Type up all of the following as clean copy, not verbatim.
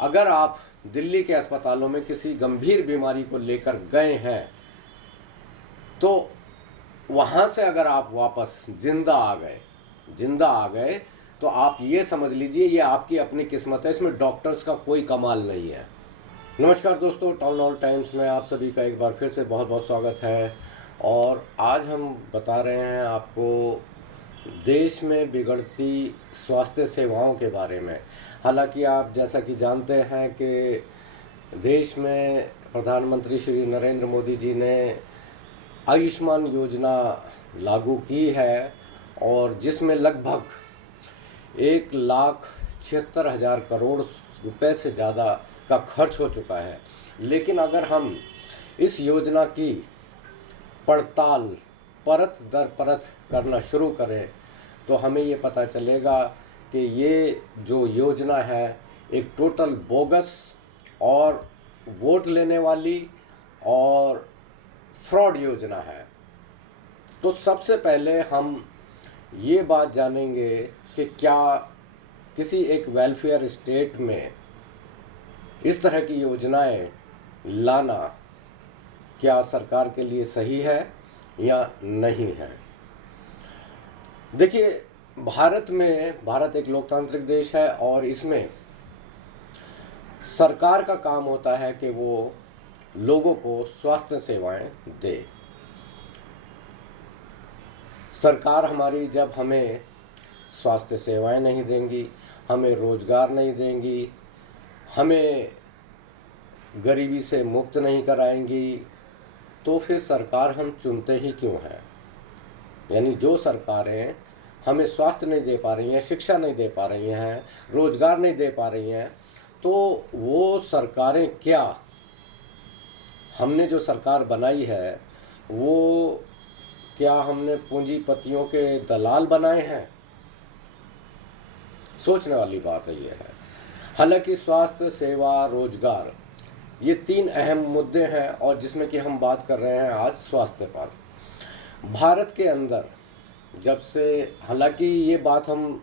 अगर आप दिल्ली के अस्पतालों में किसी गंभीर बीमारी को लेकर गए हैं तो वहाँ से अगर आप वापस जिंदा आ गए तो आप ये समझ लीजिए ये आपकी अपनी किस्मत है, इसमें डॉक्टर्स का कोई कमाल नहीं है। नमस्कार दोस्तों, टाउन हॉल टाइम्स में आप सभी का एक बार फिर से बहुत बहुत स्वागत है। और आज हम बता रहे हैं आपको देश में बिगड़ती स्वास्थ्य सेवाओं के बारे में। हालांकि आप जैसा कि जानते हैं कि देश में प्रधानमंत्री श्री नरेंद्र मोदी जी ने आयुष्मान योजना लागू की है और जिसमें लगभग 1,76,000 करोड़ रुपए से ज़्यादा का खर्च हो चुका है। लेकिन अगर हम इस योजना की पड़ताल परत दर परत करना शुरू करें तो हमें ये पता चलेगा कि ये जो योजना है एक टोटल बोगस और वोट लेने वाली और फ्रॉड योजना है। तो सबसे पहले हम ये बात जानेंगे कि क्या किसी एक वेलफेयर स्टेट में इस तरह की योजनाएं लाना क्या सरकार के लिए सही है या नहीं है। देखिए, भारत एक लोकतांत्रिक देश है और इसमें सरकार का काम होता है कि वो लोगों को स्वास्थ्य सेवाएं दे। सरकार हमारी जब हमें स्वास्थ्य सेवाएं नहीं देंगी, हमें रोजगार नहीं देंगी, हमें गरीबी से मुक्त नहीं कराएंगी, तो फिर सरकार हम चुनते ही क्यों हैं। यानी जो सरकारें हमें स्वास्थ्य नहीं दे पा रही हैं, शिक्षा नहीं दे पा रही हैं, रोजगार नहीं दे पा रही हैं, तो वो सरकारें क्या, हमने जो सरकार बनाई है वो क्या हमने पूंजीपतियों के दलाल बनाए हैं। सोचने वाली बात है ये है। हालांकि स्वास्थ्य सेवा, रोजगार, ये 3 अहम मुद्दे हैं और जिसमें कि हम बात कर रहे हैं आज स्वास्थ्य पर। भारत के अंदर जब से, हालांकि ये बात हम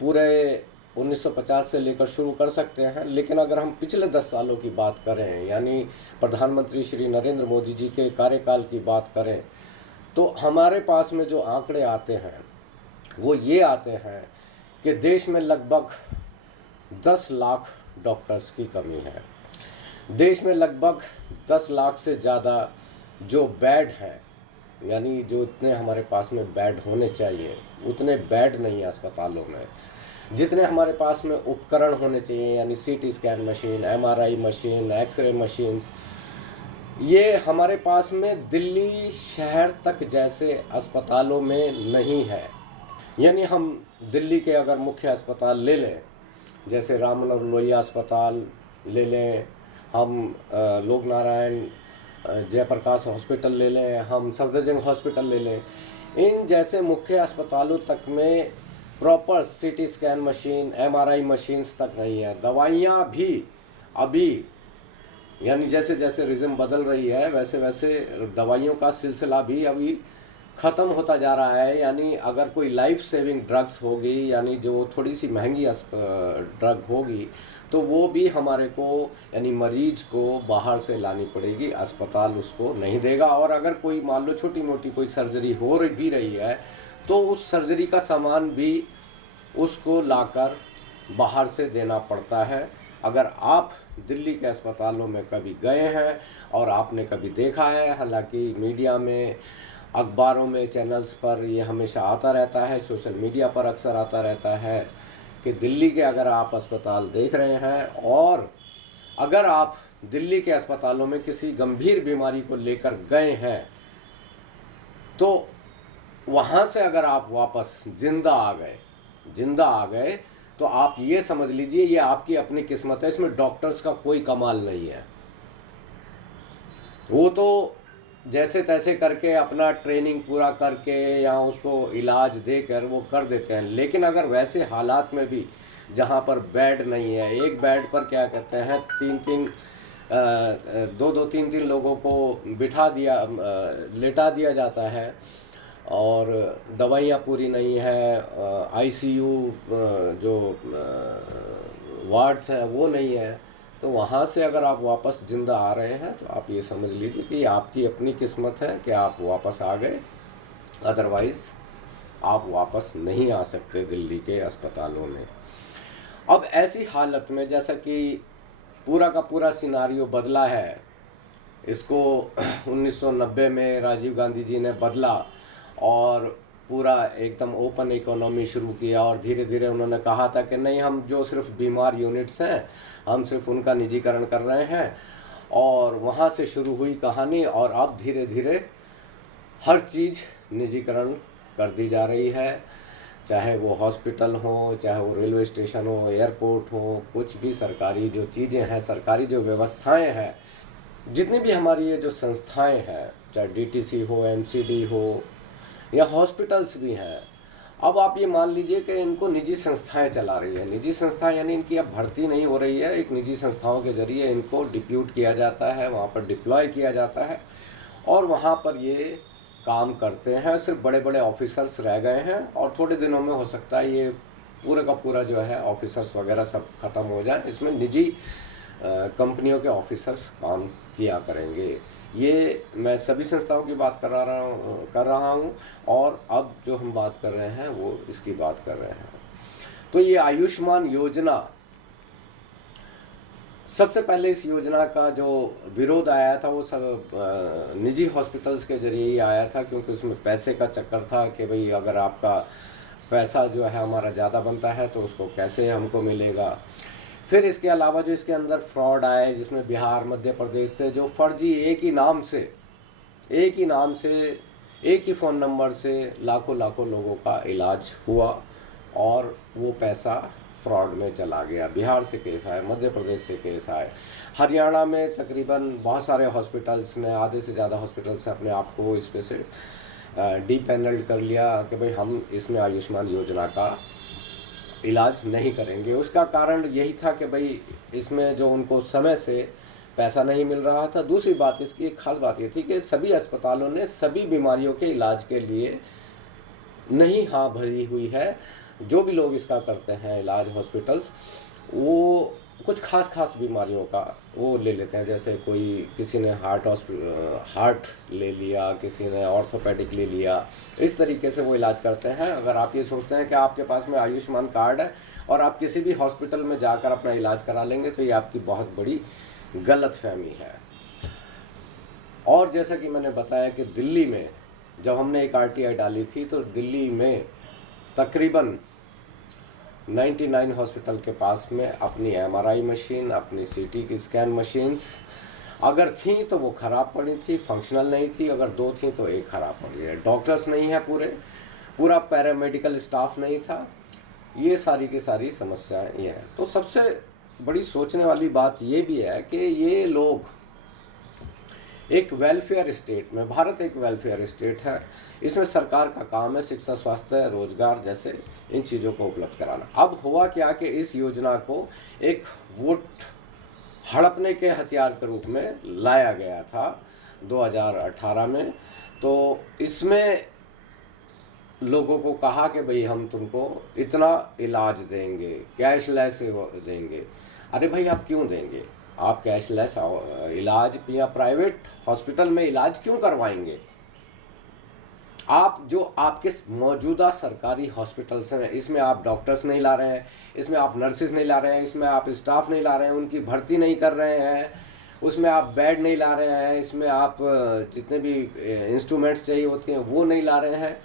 पूरे 1950 से लेकर शुरू कर सकते हैं, लेकिन अगर हम पिछले 10 सालों की बात करें, यानी प्रधानमंत्री श्री नरेंद्र मोदी जी के कार्यकाल की बात करें, तो हमारे पास में जो आंकड़े आते हैं वो ये आते हैं कि देश में लगभग 10 लाख डॉक्टर्स की कमी है। देश में लगभग 10 लाख से ज़्यादा जो बेड हैं, यानी जो इतने हमारे पास में बेड होने चाहिए उतने बेड नहीं है अस्पतालों में। जितने हमारे पास में उपकरण होने चाहिए, यानी CT scan machine, MRI machine, x ray machines, ये हमारे पास में दिल्ली शहर तक जैसे अस्पतालों में नहीं है। यानी हम दिल्ली के अगर मुख्य अस्पताल ले लें, जैसे राम मनोहर लोहिया अस्पताल ले लें, हम लोक नारायण जयप्रकाश हॉस्पिटल ले लें, हम सफदरजंग हॉस्पिटल ले लें, इन जैसे मुख्य अस्पतालों तक में proper CT scan machine, MRI machines तक नहीं है। दवाइयाँ भी अभी, यानी जैसे जैसे रिज़म बदल रही है वैसे वैसे दवाइयों का सिलसिला भी अभी ख़त्म होता जा रहा है। यानी अगर कोई लाइफ सेविंग ड्रग्स होगी, यानी जो थोड़ी सी महंगी ड्रग होगी, तो वो भी हमारे को, यानी मरीज को बाहर से लानी पड़ेगी, अस्पताल उसको नहीं देगा। और अगर कोई मान लो छोटी मोटी कोई सर्जरी हो भी रही है तो उस सर्जरी का सामान भी उसको लाकर बाहर से देना पड़ता है। अगर आप दिल्ली के अस्पतालों में कभी गए हैं और आपने कभी देखा है, हालांकि मीडिया में, अखबारों में, चैनल्स पर ये हमेशा आता रहता है, सोशल मीडिया पर अक्सर आता रहता है कि दिल्ली के अगर आप अस्पताल देख रहे हैं और अगर आप दिल्ली के अस्पतालों में किसी गंभीर बीमारी को लेकर गए हैं तो वहाँ से अगर आप वापस जिंदा आ गए तो आप ये समझ लीजिए ये आपकी अपनी किस्मत है, इसमें डॉक्टर्स का कोई कमाल नहीं है। वो तो जैसे तैसे करके अपना ट्रेनिंग पूरा करके या उसको इलाज देकर वो कर देते हैं। लेकिन अगर वैसे हालात में भी जहाँ पर बेड नहीं है, एक बेड पर क्या कहते हैं 3-3 लोगों को लेटा दिया जाता है और दवाइयाँ पूरी नहीं है, ICU जो वार्ड्स हैं वो नहीं है, तो वहाँ से अगर आप वापस जिंदा आ रहे हैं तो आप ये समझ लीजिए कि आपकी अपनी किस्मत है कि आप वापस आ गए, अदरवाइज़ आप वापस नहीं आ सकते दिल्ली के अस्पतालों में। अब ऐसी हालत में जैसा कि पूरा का पूरा सिनारियो बदला है, इसको 1990 में राजीव गांधी जी ने बदला और पूरा एकदम ओपन इकोनॉमी शुरू किया, और धीरे धीरे उन्होंने कहा था कि नहीं, हम जो सिर्फ बीमार यूनिट्स हैं हम सिर्फ उनका निजीकरण कर रहे हैं, और वहाँ से शुरू हुई कहानी। और अब धीरे धीरे हर चीज़ निजीकरण कर दी जा रही है, चाहे वो हॉस्पिटल हो, चाहे वो रेलवे स्टेशन हो, एयरपोर्ट हो, कुछ भी सरकारी जो चीज़ें हैं, सरकारी जो व्यवस्थाएं हैं, जितनी भी हमारी ये जो संस्थाएं हैं, चाहे डीटीसी हो, एमसीडी हो, या हॉस्पिटल्स भी हैं, अब आप ये मान लीजिए कि इनको निजी संस्थाएं चला रही है। निजी संस्थाएं यानी इनकी अब भर्ती नहीं हो रही है, एक निजी संस्थाओं के जरिए इनको डिप्यूट किया जाता है, वहाँ पर डिप्लॉय किया जाता है और वहाँ पर ये काम करते हैं। सिर्फ बड़े बड़े ऑफिसर्स रह गए हैं और थोड़े दिनों में हो सकता है ये पूरा का पूरा जो है ऑफिसर्स वगैरह सब खत्म हो जाए, इसमें निजी कंपनियों के ऑफिसर्स काम किया करेंगे। ये मैं सभी संस्थाओं की बात कर रहा हूँ और अब जो हम बात कर रहे हैं वो इसकी बात कर रहे हैं। तो ये आयुष्मान योजना, सबसे पहले इस योजना का जो विरोध आया था वो सब निजी हॉस्पिटल्स के जरिए ही आया था, क्योंकि उसमें पैसे का चक्कर था कि भाई अगर आपका पैसा जो है हमारा ज़्यादा बनता है तो उसको कैसे हमको मिलेगा। फिर इसके अलावा जो इसके अंदर फ्रॉड आए, जिसमें बिहार मध्य प्रदेश से जो फर्जी एक ही नाम से एक ही फ़ोन नंबर से लाखों लोगों का इलाज हुआ और वो पैसा फ्रॉड में चला गया। बिहार से केस आए, मध्य प्रदेश से केस आए, हरियाणा में तकरीबन बहुत सारे हॉस्पिटल्स ने, आधे से ज़्यादा हॉस्पिटल्स ने अपने आप को इस पे से डीपैनल्ड कर लिया कि भाई हम इसमें आयुष्मान योजना का इलाज नहीं करेंगे। उसका कारण यही था कि भाई इसमें जो उनको समय से पैसा नहीं मिल रहा था। दूसरी बात, इसकी एक खास बात ये थी कि सभी अस्पतालों ने सभी बीमारियों के इलाज के लिए नहीं हाँ भरी हुई है। जो भी लोग इसका करते हैं इलाज हॉस्पिटल्स, वो कुछ खास बीमारियों का वो ले लेते हैं, जैसे कोई किसी ने हार्ट ले लिया, किसी ने ऑर्थोपेडिक ले लिया, इस तरीके से वो इलाज करते हैं। अगर आप ये सोचते हैं कि आपके पास में आयुष्मान कार्ड है और आप किसी भी हॉस्पिटल में जाकर अपना इलाज करा लेंगे, तो ये आपकी बहुत बड़ी गलतफहमी है। और जैसा कि मैंने बताया कि दिल्ली में जब हमने एक आरटीआई डाली थी तो दिल्ली में तकरीबन 99 हॉस्पिटल के पास में अपनी एमआरआई मशीन, अपनी सीटी की स्कैन मशीन्स अगर थी तो वो ख़राब पड़ी थी, फंक्शनल नहीं थी। अगर 2 थी तो 1 ख़राब पड़ी है। डॉक्टर्स नहीं है, पूरा पैरामेडिकल स्टाफ नहीं था। ये सारी की सारी समस्याएं ये हैं। तो सबसे बड़ी सोचने वाली बात ये भी है कि ये लोग एक वेलफेयर स्टेट में, भारत एक वेलफेयर स्टेट है, इसमें सरकार का काम है शिक्षा, स्वास्थ्य, रोजगार जैसे इन चीज़ों को उपलब्ध कराना। अब हुआ क्या कि इस योजना को एक वोट हड़पने के हथियार के रूप में लाया गया था 2018 में। तो इसमें लोगों को कहा कि भाई हम तुमको इतना इलाज देंगे, कैशलेस देंगे। अरे भाई आप क्यों देंगे? आप कैशलेस इलाज या प्राइवेट हॉस्पिटल में इलाज क्यों करवाएंगे? आप जो आपके मौजूदा सरकारी हॉस्पिटल्स हैं, इसमें आप डॉक्टर्स नहीं ला रहे हैं, इसमें आप नर्सेज नहीं ला रहे हैं, इसमें आप स्टाफ नहीं ला रहे हैं, उनकी भर्ती नहीं कर रहे हैं, उसमें आप बेड नहीं ला रहे हैं, इसमें आप जितने भी इंस्ट्रूमेंट्स चाहिए होते हैं वो नहीं ला रहे हैं,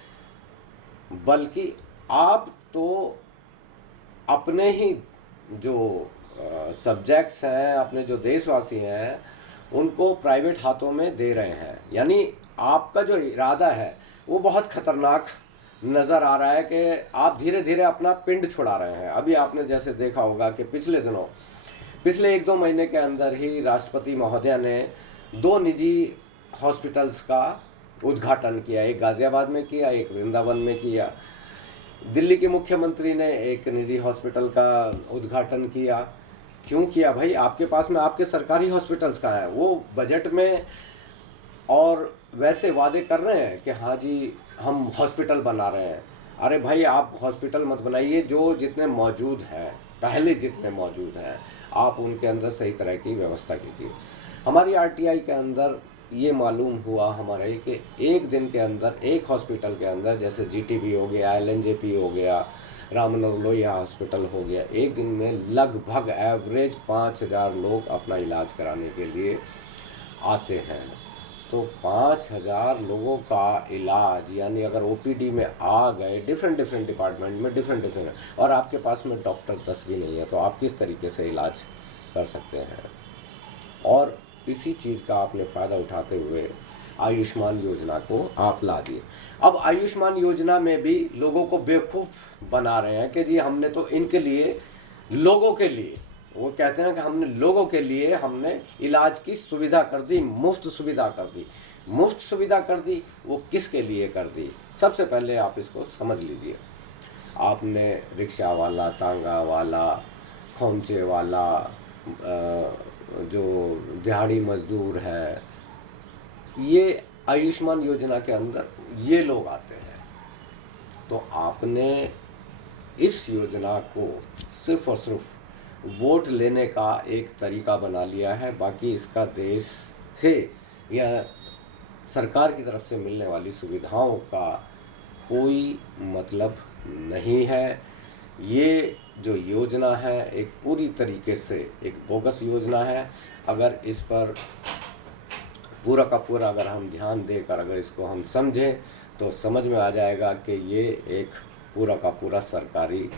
बल्कि आप तो अपने ही जो सब्जेक्ट्स हैं, अपने जो देशवासी हैं, उनको प्राइवेट हाथों में दे रहे हैं। यानी आपका जो इरादा है वो बहुत खतरनाक नज़र आ रहा है कि आप धीरे धीरे अपना पिंड छुड़ा रहे हैं। अभी आपने जैसे देखा होगा कि पिछले 1-2 महीने के अंदर ही राष्ट्रपति महोदया ने 2 निजी हॉस्पिटल्स का उद्घाटन किया। एक गाज़ियाबाद में किया, एक वृंदावन में किया। दिल्ली के मुख्यमंत्री ने एक निजी हॉस्पिटल का उद्घाटन किया। क्यों किया भाई? आपके पास में आपके सरकारी हॉस्पिटल्स कहाँ हैं? वो बजट में और वैसे वादे कर रहे हैं कि हाँ जी हम हॉस्पिटल बना रहे हैं। अरे भाई आप हॉस्पिटल मत बनाइए, जो जितने मौजूद हैं, पहले जितने मौजूद हैं आप उनके अंदर सही तरह की व्यवस्था कीजिए। हमारी आरटीआई के अंदर ये मालूम हुआ हमारे कि एक दिन के अंदर एक हॉस्पिटल के अंदर, जैसे जीटीबी हो गया, एलएनजेपी हो गया, राम मनोहर लोहिया हॉस्पिटल हो गया, एक दिन में लगभग एवरेज 5,000 लोग अपना इलाज कराने के लिए आते हैं। तो 5,000 लोगों का इलाज, यानी अगर ओपीडी में आ गए डिफरेंट डिपार्टमेंट में डिफरेंट, और आपके पास में डॉक्टर 10 भी नहीं है, तो आप किस तरीके से इलाज कर सकते हैं। और इसी चीज़ का आपने फ़ायदा उठाते हुए आयुष्मान योजना को आप ला दिए। अब आयुष्मान योजना में भी लोगों को बेवकूफ़ बना रहे हैं कि जी हमने तो इनके लिए, लोगों के लिए, वो कहते हैं कि हमने लोगों के लिए हमने इलाज की सुविधा कर दी, मुफ्त सुविधा कर दी। मुफ्त सुविधा कर दी, वो किसके लिए कर दी? सबसे पहले आप इसको समझ लीजिए। आपने रिक्शा वाला, तांगा वाला, खोमचे वाला, जो दिहाड़ी मजदूर है, ये आयुष्मान योजना के अंदर ये लोग आते हैं। तो आपने इस योजना को सिर्फ और सिर्फ वोट लेने का एक तरीका बना लिया है। बाकी इसका देश से या सरकार की तरफ से मिलने वाली सुविधाओं का कोई मतलब नहीं है। ये जो योजना है एक पूरी तरीके से एक बोगस योजना है। अगर इस पर पूरा का पूरा अगर हम ध्यान देकर अगर इसको हम समझें तो समझ में आ जाएगा कि ये एक पूरा का पूरा सरकारी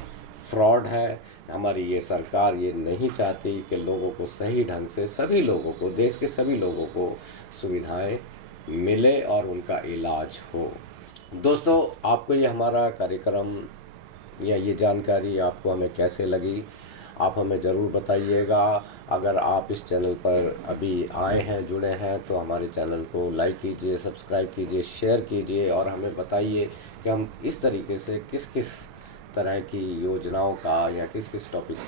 फ्रॉड है। हमारी ये सरकार ये नहीं चाहती कि लोगों को सही ढंग से, सभी लोगों को, देश के सभी लोगों को सुविधाएं मिले और उनका इलाज हो। दोस्तों, आपको ये हमारा कार्यक्रम या ये जानकारी आपको हमें कैसे लगी, आप हमें ज़रूर बताइएगा। अगर आप इस चैनल पर अभी आए हैं, जुड़े हैं, तो हमारे चैनल को लाइक कीजिए, सब्सक्राइब कीजिए, शेयर कीजिए और हमें बताइए कि हम इस तरीके से किस किस तरह की योजनाओं का या किस किस टॉपिक